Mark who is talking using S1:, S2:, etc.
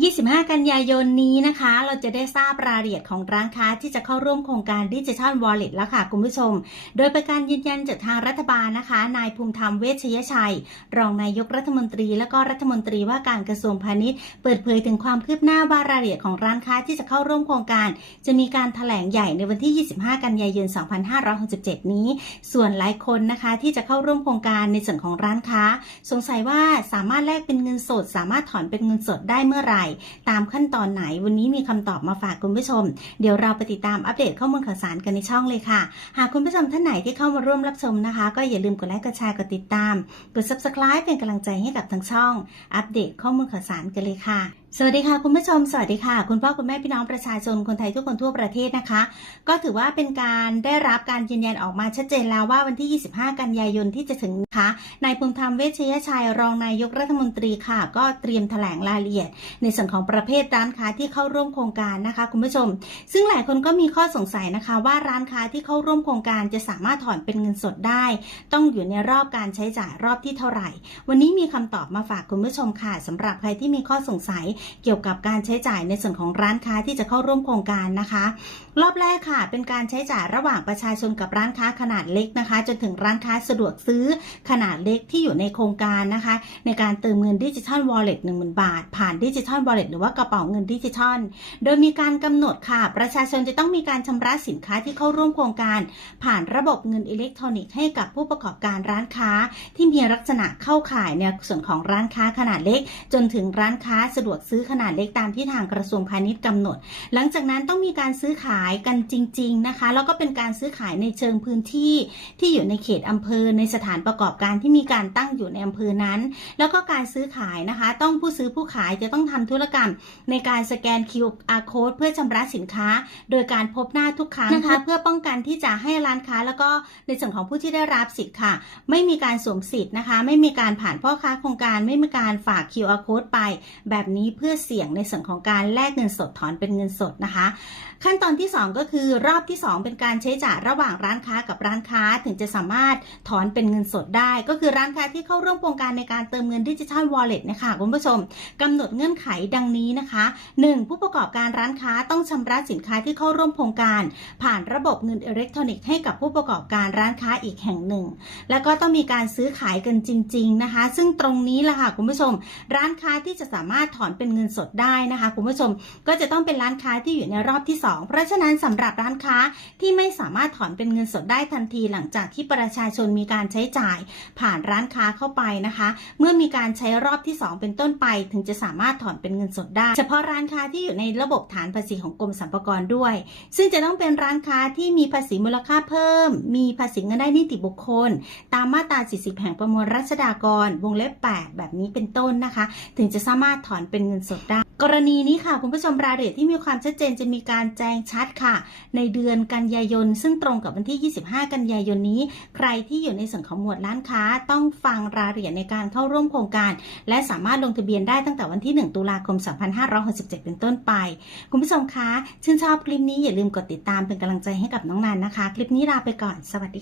S1: 25 กันยายนนี้นะคะ เราจะได้ทราบรายละเอียดของร้านค้าที่จะเข้าร่วมโครงการดิจิทัลวอลเล็ตแล้วค่ะคุณผู้ชม โดยเป็นการยืนยันจากทางรัฐบาลนะคะ นายภูมิธรรมเวชยชัย รองนายกรัฐมนตรี และก็รัฐมนตรีว่าการกระทรวงพาณิชย์ เปิดเผยถึงความคืบหน้าว่ารายละเอียดของร้านค้าที่จะเข้าร่วมโครงการ จะมีการถแถลงใหญ่ในวันที่ 25 กันยายน 2567 นี้ ส่วนหลายคนนะคะที่จะเข้าร่วมโครงการในส่วนของร้านค้า สงสัยว่าสามารถแลกเป็นเงินสด สามารถถอนเป็นเงินสดได้เมื่อไหร่ตามขั้นตอนไหนวันนี้มีคำตอบมาฝากคุณผู้ชม เดี๋ยวเราไปติดตามอัปเดตข้อมูลข่าวสารกันในช่องเลยค่ะ หากคุณผู้ชมท่านไหนที่เข้ามาร่วมรับชมนะคะ ก็อย่าลืมกดไลค์กดแชร์กดติดตาม กด subscribe เป็นกำลังใจให้กับทางช่อง อัปเดตข้อมูลข่าวสารกันเลยค่ะ สวัสดีค่ะคุณผู้ชมสวัสดีค่ะ คุณพ่อคุณแม่พี่น้องประชาชนคนไทยทุกคนทั่วประเทศนะคะ ก็ถือว่าเป็นการได้รับการยืนยันออกมาชัดเจนแล้วว่าวันที่ 25 กันยายนที่จะถึงนะคะนายภูมิธรรมเวชยชัยรองนายกรัฐมนตรีค่ะ ก็เตรียมแถลงรายละเอียด ในส่วนของประเภทร้านค้าที่เข้าร่วมโครงการนะคะ คุณผู้ชม ซึ่งหลายคนก็มีข้อสงสัยนะคะ ว่าร้านค้าที่เข้าร่วมโครงการจะสามารถถอนเป็นเงินสดได้ ต้องอยู่ในรอบการใช้จ่ายรอบที่เท่าไหร่ วันนี้มีคำตอบมาฝากคุณผู้ชมค่ะสำหรับใครที่มีข้อสงสัยเกี่ยวกับการใช้จ่ายในส่วนของร้านค้าที่จะเข้าร่วมโครงการนะคะ รอบแรกค่ะ เป็นการใช้จ่ายระหว่างประชาชนกับร้านค้าขนาดเล็กนะคะ จนถึงร้านค้าสะดวกซื้อขนาดเล็กที่อยู่ในโครงการนะคะ ในการเติมเงินดิจิทัลวอลเล็ตหนึ่งหมื่นบาท ผ่านดิจิทัลวอลเล็ตหรือว่ากระเป๋าเงินดิจิทัล โดยมีการกำหนดค่ะ ประชาชนจะต้องมีการชำระสินค้าที่เข้าร่วมโครงการ ผ่านระบบเงินอิเล็กทรอนิกส์ให้กับผู้ประกอบการร้านค้า ที่มีลักษณะเข้าข่ายในส่วนของร้านค้าขนาดเล็ก จนถึงร้านค้าสะดวกซื้อขนาดเล็กตามที่ทางกระทรวงพาณิชย์กำหนด หลังจากนั้นต้องมีการซื้อขายกันจริง ๆนะคะ แล้วก็เป็นการซื้อขายในเชิงพื้นที่ที่อยู่ในเขตอำเภอในสถานประกอบการที่มีการตั้งอยู่ในอำเภอนั้น แล้วก็การซื้อขายนะคะ ต้องผู้ซื้อผู้ขายจะต้องทำธุรกรรม ในการสแกน QR code เพื่อชำระสินค้า โดยการพบหน้าทุกครั้งนะคะ เพื่อป้องกันที่จะให้ร้านค้า แล้วก็ในส่วนของผู้ที่ได้รับสิทธิ์ค่ะ ไม่มีการสวมสิทธิ์นะคะ ไม่มีการผ่านพ่อค้าโครงการไม่มีการฝาก QR code ไปแบบนี้เพื่อเสี่ยงในส่วนของการแลกเงินสดถอนเป็นเงินสดนะคะ ขั้นตอนที่ 2 ก็คือรอบที่ 2 เป็นการใช้จ่ายระหว่างร้านค้ากับร้านค้าถึงจะสามารถถอนเป็นเงินสดได้ ก็คือร้านค้าที่เข้าร่วมโครงการในการเติมเงินดิจิทัลวอลเล็ตนะคะคุณผู้ชมกำหนดเงื่อนไขดังนี้นะคะ 1. ผู้ประกอบการร้านค้าต้องชำระสินค้าที่เข้าร่วมโครงการ ผ่านระบบเงินอิเล็กทรอนิกส์ให้กับผู้ประกอบการร้านค้าอีกแห่งหนึ่ง แล้วก็ต้องมีการซื้อขายกันจริง ๆนะคะ ซึ่งตรงนี้แหละค่ะคุณผู้ชม ร้านค้าที่จะสามารถถอนเป็นเงินสดได้นะคะ คุณผู้ชมก็จะต้องเป็นร้านค้าที่อยู่ในรอบที่ 2 เพราะฉะนั้นสำหรับร้านค้าที่ไม่สามารถถอนเป็นเงินสดได้ทันที หลังจากที่ประชาชนมีการใช้จ่ายผ่านร้านค้าเข้าไปนะคะ เมื่อมีการใช้รอบที่ 2 เป็นต้นไป ถึงจะสามารถถอนเป็นเงินสดได้ เฉพาะร้านค้าที่อยู่ในระบบฐานภาษีของกรมสรรพากรด้วย ซึ่งจะต้องเป็นร้านค้าที่มีภาษีมูลค่าเพิ่ม มีภาษีเงินได้นิติบุคคล ตามมาตรา 40 แห่งประมวลรัษฎากร วงเล็บ 8 แบบนี้เป็นต้นนะคะ ถึงจะสามารถถอนเป็นเงินสดได้ กรณีนี้ค่ะ คุณผู้ชมรายละเอียดที่มีความชัดเจนจะมีการแจ้งชัดค่ะ ในเดือนกันยายน ซึ่งตรงกับวันที่ 25 กันยายนนี้ ใครที่อยู่ในส่วนของหมวดร้านค้า ต้องฟังรายละเอียดในการเข้าร่วมโครงการ และสามารถลงทะเบียนได้ตั้งแต่วันที่ 1 ตุลาคม 2567 เป็นต้นไป คุณผู้ชมคะชื่นชอบคลิปนี้อย่าลืมกดติดตามเป็นกำลังใจให้กับน้องนันนะคะ คลิปนี้ลาไปก่อนสวัสดีค่ะ